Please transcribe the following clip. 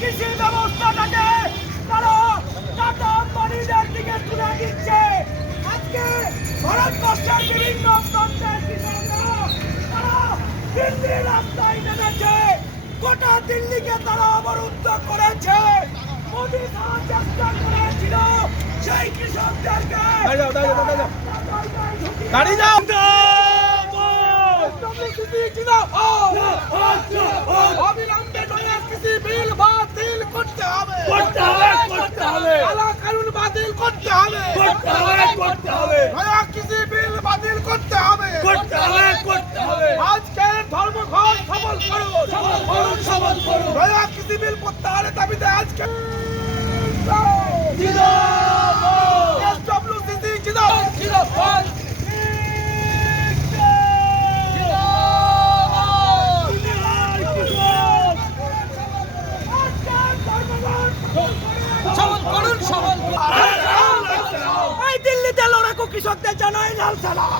কৃষি ব্যবস্থাটাকে তারা টাটা আম্বানিদের দিকে তুলে দিচ্ছে। আজকে ভারতবর্ষের বিভিন্ন প্রান্তের কৃষকরা তারা দিল্লির রাস্তায় নেমেছে, গোটা দিল্লিকে তারা অবরুদ্ধ করেছে। মোদী তারা চেষ্টা করেছিল সেই কৃষকদেরকে গাড়ি যাও অবিলম্বে নয়া কৃষি বিল বাতিল করতে হবে, কালা কানুন বাতিল করতে হবে, নয়া কৃষি বিল বাতিল করতে হবে। আজকে ধর্মঘট সফল করুন, নয়া কৃষি বিল প্রত্যাহারের দাবিতে আজকে SWCC জিন্দাবাদ। এই দিল্লিতে লড়াকু কৃষকদের জানাই লাল সালাম।